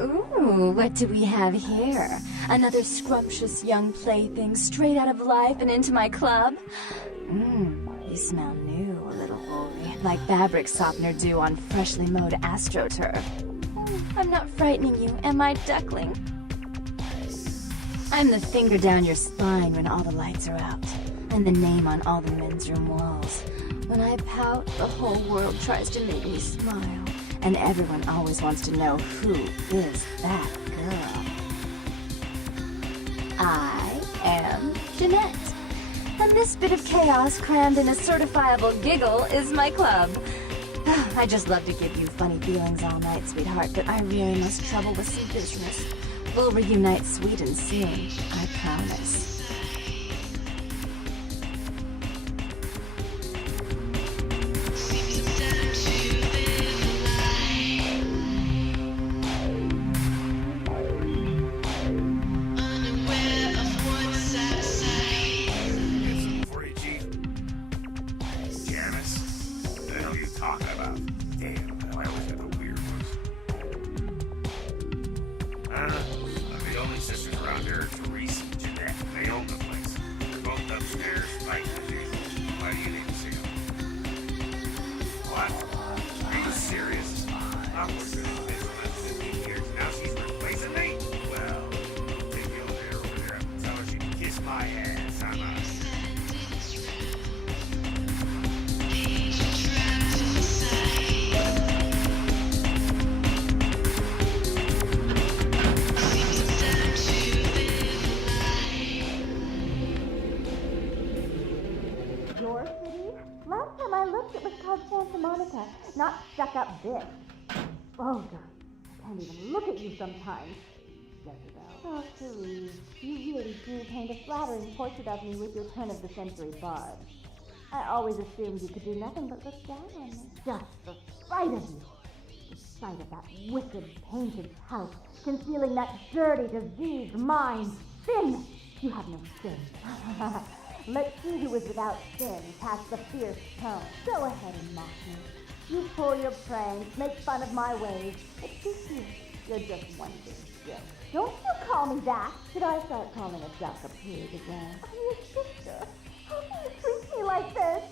Ooh, what do we have here? Another scrumptious young plaything straight out of life and into my club? You smell new, little holy, like fabric softener dew on freshly mowed astroturf. I'm not frightening you, am I, duckling? I'm the finger down your spine when all the lights are out, and the name on all the men's room walls. When I pout, the whole world tries to make me smile, and everyone always wants to know who is that girl. I am Jeanette, and this bit of chaos crammed in a certifiable giggle is my club. I just love to give you funny feelings all night, sweetheart, but I really must trouble with some business. We'll reunite sweet and soon, I promise. Sisters around here, Therese and Jeanette. They own the place. They're both upstairs fighting as usual. Why do you need to see them? What? Are you serious? I've worked in this business for 15 years. Now she's replacing me? Well, I'll take you over there and tell her she can kiss my ass. I'm out. Last time I looked, it was called Santa Monica, not stuck-up bitch. Oh, God, I can't even look at you sometimes. Jezebel. Oh, Therese, you really do paint a flattering portrait of me with your turn-of-the-century barb. I always assumed you could do nothing but look down on me. Just the sight of you. The sight of that wicked, painted house, concealing that dirty, diseased mind. Sin! You have no sin. Let's see who is without sin, past the fierce tone. Go ahead and mock me. You pull your pranks, make fun of my ways. But you, you're just one big joke. Don't you call me that. Should I start calling a duck a pig again? I'm your sister. How can you treat me like this?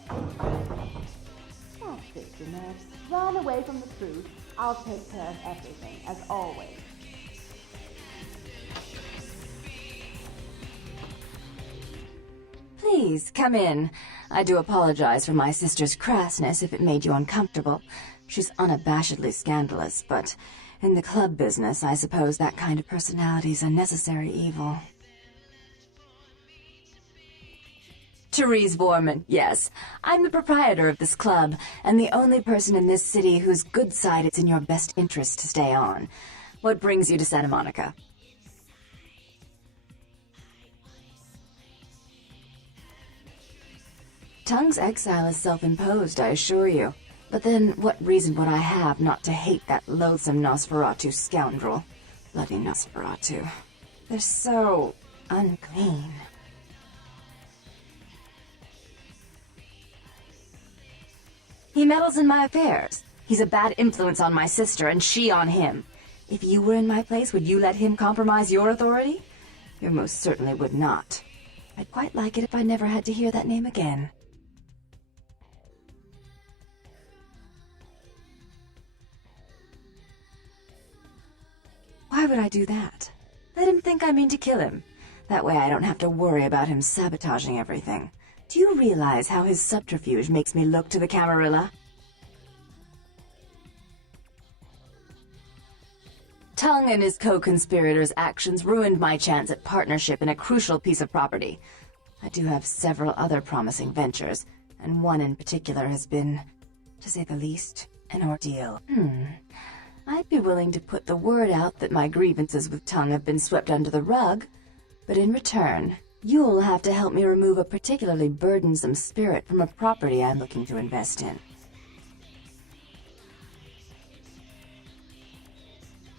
That's it, Jeanette. Run away from the truth. I'll take care of everything, as always. Please, come in. I do apologize for my sister's crassness if it made you uncomfortable. She's unabashedly scandalous, but in the club business, I suppose that kind of personality's a necessary evil. Therese Vorman, yes. I'm the proprietor of this club, and the only person in this city whose good side it's in your best interest to stay on. What brings you to Santa Monica? Tongue's exile is self-imposed, I assure you. But then, what reason would I have not to hate that loathsome Nosferatu scoundrel? Bloody Nosferatu. They're so unclean. He meddles in my affairs. He's a bad influence on my sister, and she on him. If you were in my place, would you let him compromise your authority? You most certainly would not. I'd quite like it if I never had to hear that name again. Why would I do that? Let him think I mean to kill him. That way I don't have to worry about him sabotaging everything. Do you realize how his subterfuge makes me look to the Camarilla? Tongue and his co-conspirators' actions ruined my chance at partnership in a crucial piece of property. I do have several other promising ventures, and one in particular has been, to say the least, an ordeal. I'd be willing to put the word out that my grievances with Tongue have been swept under the rug, but in return, you'll have to help me remove a particularly burdensome spirit from a property I'm looking to invest in.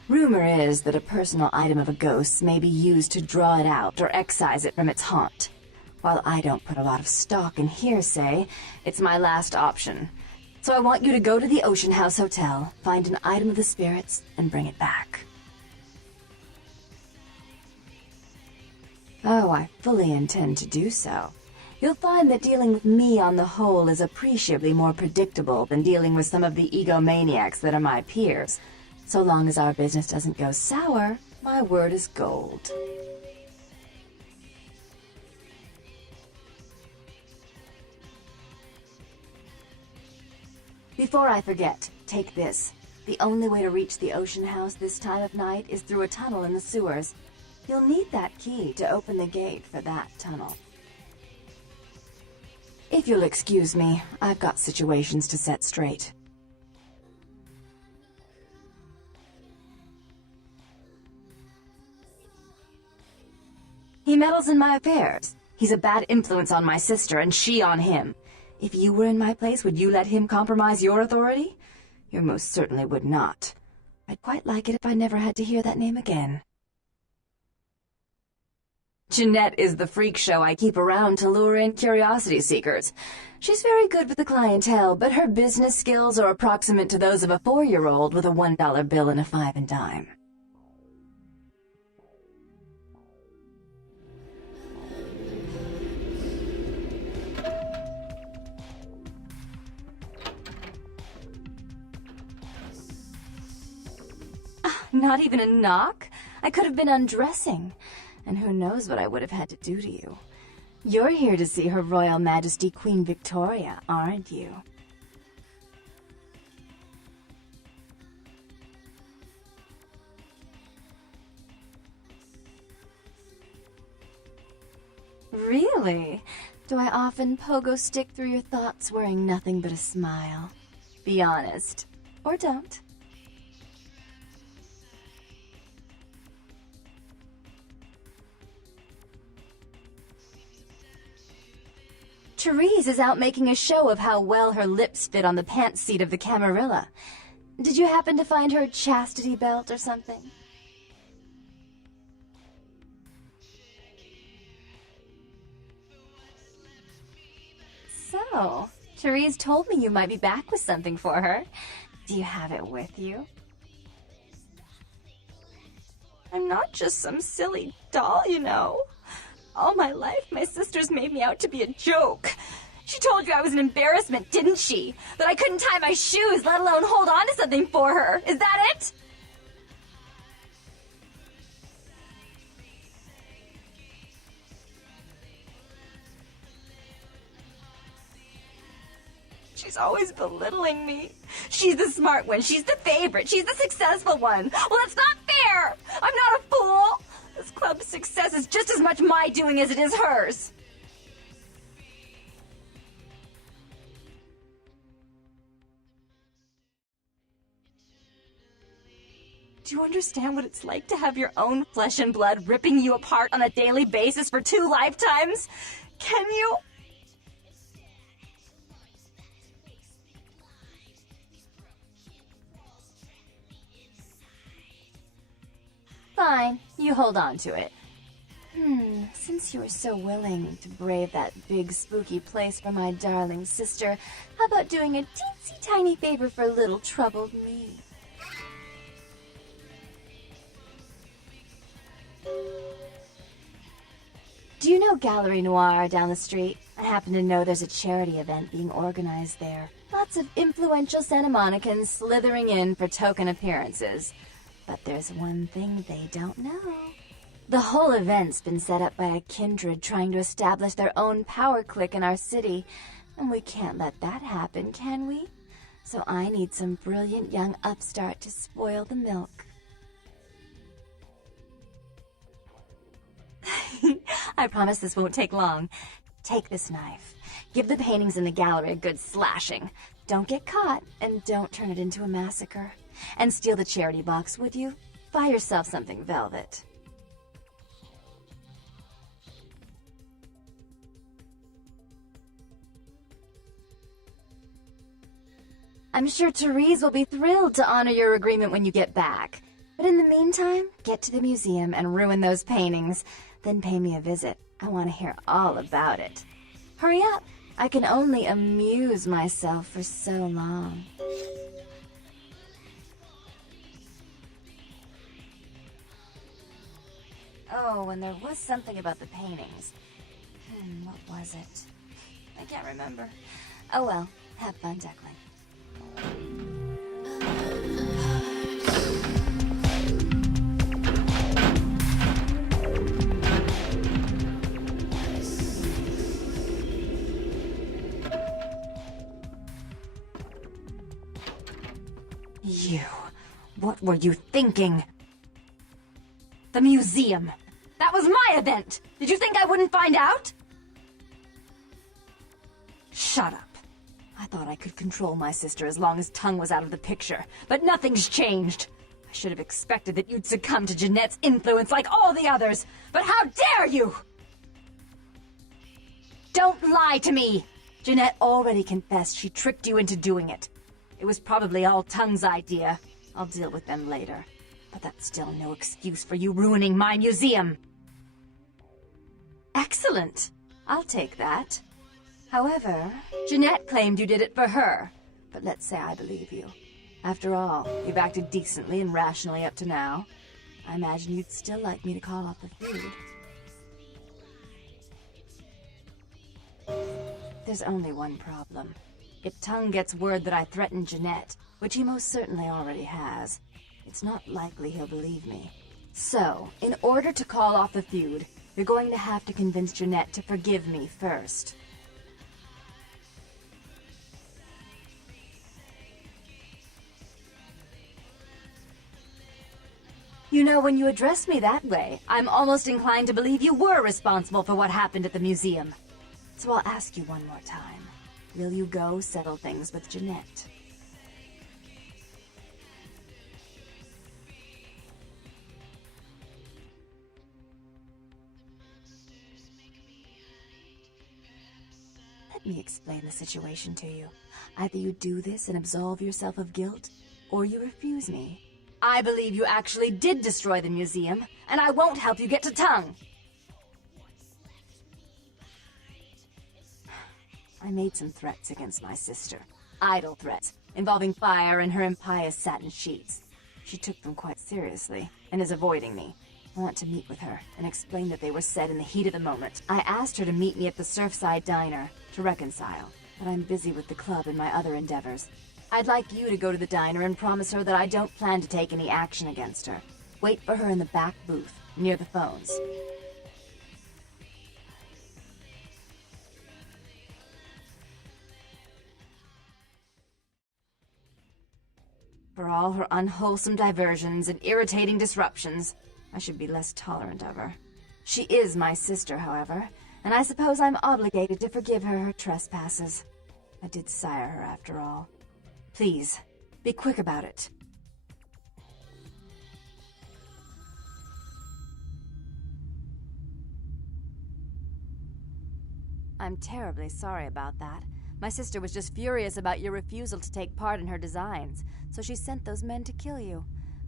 Rumor is that a personal item of a ghost's may be used to draw it out or excise it from its haunt. While I don't put a lot of stock in hearsay, it's my last option. So I want you to go to the Ocean House Hotel, find an item of the spirits, and bring it back. Oh, I fully intend to do so. You'll find that dealing with me on the whole is appreciably more predictable than dealing with some of the egomaniacs that are my peers. So long as our business doesn't go sour, my word is gold. Before I forget, take this. The only way to reach the ocean house this time of night is through a tunnel in the sewers. You'll need that key to open the gate for that tunnel. If you'll excuse me, I've got situations to set straight. He meddles in my affairs. He's a bad influence on my sister, and she on him. If you were in my place, would you let him compromise your authority? You most certainly would not. I'd quite like it if I never had to hear that name again. Jeanette is the freak show I keep around to lure in curiosity seekers. She's very good with the clientele, but her business skills are approximate to those of a 4-year-old with a $1 bill and a 5 and dime. Not even a knock? I could have been undressing. And who knows what I would have had to do to you. You're here to see Her Royal Majesty Queen Victoria, aren't you? Really? Do I often pogo stick through your thoughts wearing nothing but a smile? Be honest. Or don't. Therese is out making a show of how well her lips fit on the pants seat of the Camarilla. Did you happen to find her chastity belt or something? So, Therese told me you might be back with something for her. Do you have it with you? I'm not just some silly doll, you know. All my life, my sisters made me out to be a joke. She told you I was an embarrassment, didn't she? That I couldn't tie my shoes, let alone hold on to something for her. Is that it? She's always belittling me. She's the smart one. She's the favorite. She's the successful one. Well, it's not fair. I'm not a fool. This club's success is just as much my doing as it is hers. Do you understand what it's like to have your own flesh and blood ripping you apart on a daily basis for 2 lifetimes? Can you? Fine, you hold on to it. Since you were so willing to brave that big spooky place for my darling sister, how about doing a teensy tiny favor for little troubled me? Do you know Gallery Noir down the street? I happen to know there's a charity event being organized there. Lots of influential Santa Monicans slithering in for token appearances. But there's one thing they don't know. The whole event's been set up by a kindred trying to establish their own power clique in our city, and we can't let that happen, can we? So I need some brilliant young upstart to spoil the milk. I promise this won't take long. Take this knife. Give the paintings in the gallery a good slashing. Don't get caught, and don't turn it into a massacre. And steal the charity box, would you? Buy yourself something velvet. I'm sure Therese will be thrilled to honor your agreement when you get back. But in the meantime, get to the museum and ruin those paintings. Then pay me a visit. I want to hear all about it. Hurry up. I can only amuse myself for so long. Oh, and there was something about the paintings. What was it? I can't remember. Oh well, have fun, Duckling. You. What were you thinking? The museum. That was my event! Did you think I wouldn't find out? Shut up. I thought I could control my sister as long as Tongue was out of the picture, but nothing's changed. I should have expected that you'd succumb to Jeanette's influence like all the others, but how dare you! Don't lie to me! Jeanette already confessed she tricked you into doing it. It was probably all Tongue's idea. I'll deal with them later. But that's still no excuse for you ruining my museum. Excellent. I'll take that. However, Jeanette claimed you did it for her. But let's say I believe you. After all, you've acted decently and rationally up to now. I imagine you'd still like me to call off the feud. There's only one problem. If Tongue gets word that I threatened Jeanette, which he most certainly already has, it's not likely he'll believe me. So, in order to call off the feud, you're going to have to convince Jeanette to forgive me first. You know, when you address me that way, I'm almost inclined to believe you were responsible for what happened at the museum. So I'll ask you one more time. Will you go settle things with Jeanette? Let me explain the situation to you. Either you do this and absolve yourself of guilt, or you refuse me. I believe you actually did destroy the museum, and I won't help you get to Tongue. I made some threats against my sister. Idle threats, involving fire and her impious satin sheets. She took them quite seriously, and is avoiding me. I want to meet with her, and explain that they were said in the heat of the moment. I asked her to meet me at the Surfside Diner, to reconcile, but I'm busy with the club and my other endeavors. I'd like you to go to the diner and promise her that I don't plan to take any action against her. Wait for her in the back booth, near the phones. For all her unwholesome diversions and irritating disruptions, I should be less tolerant of her. She is my sister, however, and I suppose I'm obligated to forgive her trespasses. I did sire her, after all. Please, be quick about it. I'm terribly sorry about that. My sister was just furious about your refusal to take part in her designs, so she sent those men to kill you.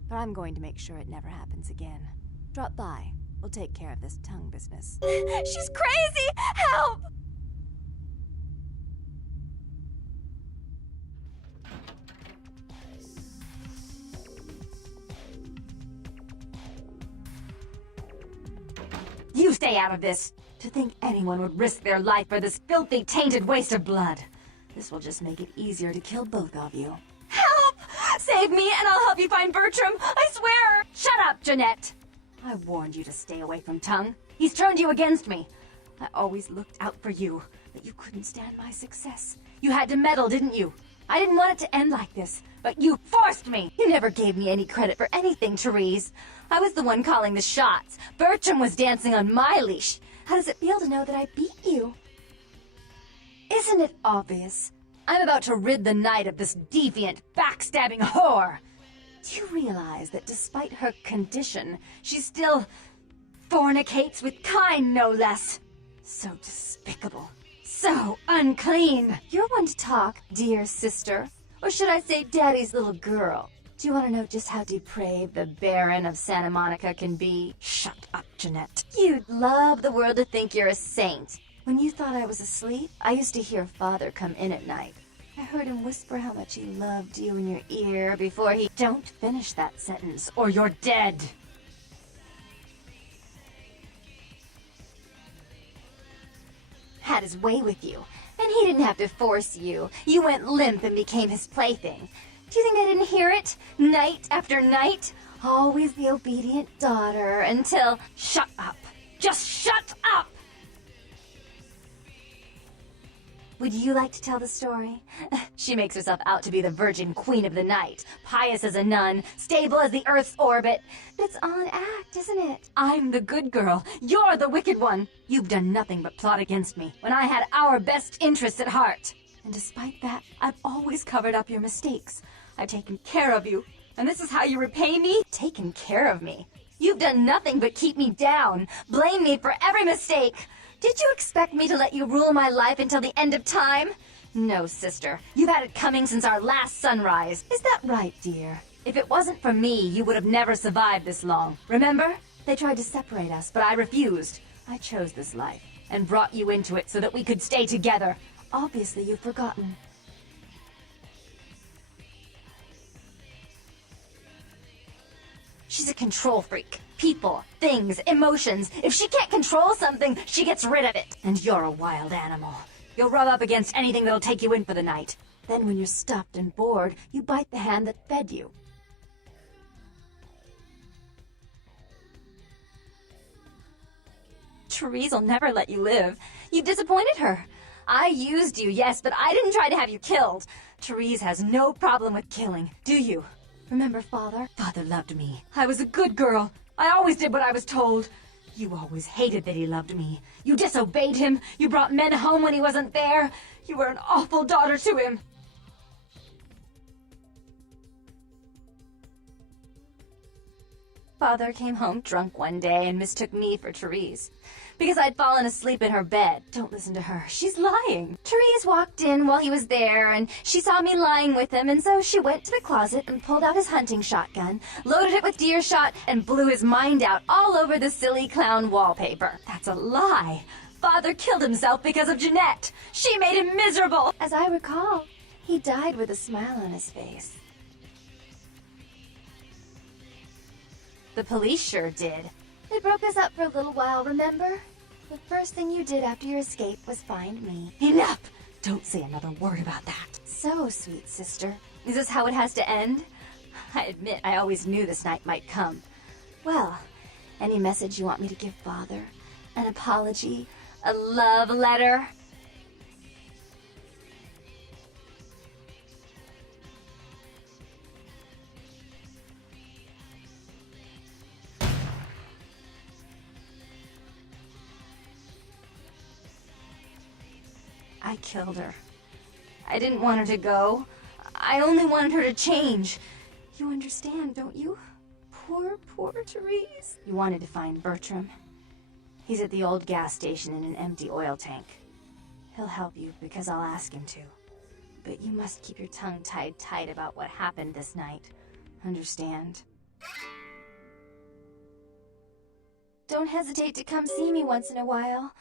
But I'm going to make sure it never happens again. Drop by. We'll take care of this Tongue business. She's crazy! Help! You stay out of this! To think anyone would risk their life for this filthy, tainted waste of blood. This will just make it easier to kill both of you. Help! Save me and I'll help you find Bertram! I swear! Shut up, Jeanette! I warned you to stay away from Tongue. He's turned you against me. I always looked out for you, but you couldn't stand my success. You had to meddle, didn't you? I didn't want it to end like this, but you forced me! You never gave me any credit for anything, Therese. I was the one calling the shots. Bertram was dancing on my leash. How does it feel to know that I beat you? Isn't it obvious? I'm about to rid the night of this deviant, backstabbing whore. Do you realize that despite her condition, she still fornicates with Kine, no less? So despicable. So unclean. You're one to talk, dear sister. Or should I say daddy's little girl? Do you want to know just how depraved the Baron of Santa Monica can be? Shut up, Jeanette. You'd love the world to think you're a saint. When you thought I was asleep, I used to hear Father come in at night. I heard him whisper how much he loved you in your ear before he... Don't finish that sentence, or you're dead. had his way with you. And he didn't have to force you. You went limp and became his plaything. Do you think I didn't hear it? Night after night? Always the obedient daughter until... Shut up. Just shut up! Would you like to tell the story? She makes herself out to be the virgin queen of the night, pious as a nun, stable as the Earth's orbit. It's all an act, isn't it? I'm the good girl. You're the wicked one. You've done nothing but plot against me when I had our best interests at heart. And despite that, I've always covered up your mistakes. I've taken care of you. And this is how you repay me? Taken care of me? You've done nothing but keep me down, blame me for every mistake. Did you expect me to let you rule my life until the end of time? No, sister. You've had it coming since our last sunrise. Is that right, dear? If it wasn't for me, you would have never survived this long. Remember? They tried to separate us, but I refused. I chose this life and brought you into it so that we could stay together. Obviously, you've forgotten. She's a control freak. People, things, emotions. If she can't control something, she gets rid of it. And you're a wild animal. You'll rub up against anything that'll take you in for the night. Then when you're stuffed and bored, you bite the hand that fed you. Therese will never let you live. You've disappointed her. I used you, yes, but I didn't try to have you killed. Therese has no problem with killing, do you? Remember Father? Father loved me. I was a good girl. I always did what I was told. You always hated that he loved me. You disobeyed him. You brought men home when he wasn't there. You were an awful daughter to him. Father came home drunk one day and mistook me for Therese. Because I'd fallen asleep in her bed. Don't listen to her. She's lying. Therese walked in while he was there, and she saw me lying with him, and so she went to the closet and pulled out his hunting shotgun, loaded it with deer shot, and blew his mind out all over the silly clown wallpaper. That's a lie. Father killed himself because of Jeanette. She made him miserable. As I recall, he died with a smile on his face. The police sure did. They broke us up for a little while, remember? The first thing you did after your escape was find me. Enough! Don't say another word about that. So, sweet sister, is this how it has to end? I admit I always knew this night might come. Well, any message you want me to give Father? An apology? A love letter? I killed her. I didn't want her to go. I only wanted her to change. You understand, don't you? Poor, poor Therese. You wanted to find Bertram. He's at the old gas station in an empty oil tank. He'll help you because I'll ask him to. But you must keep your tongue tied tight about what happened this night. Understand? Don't hesitate to come see me once in a while.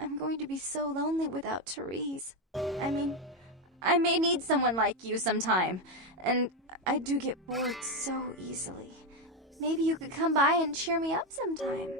I'm going to be so lonely without Therese. I mean, I may need someone like you sometime, and I do get bored so easily. Maybe you could come by and cheer me up sometime.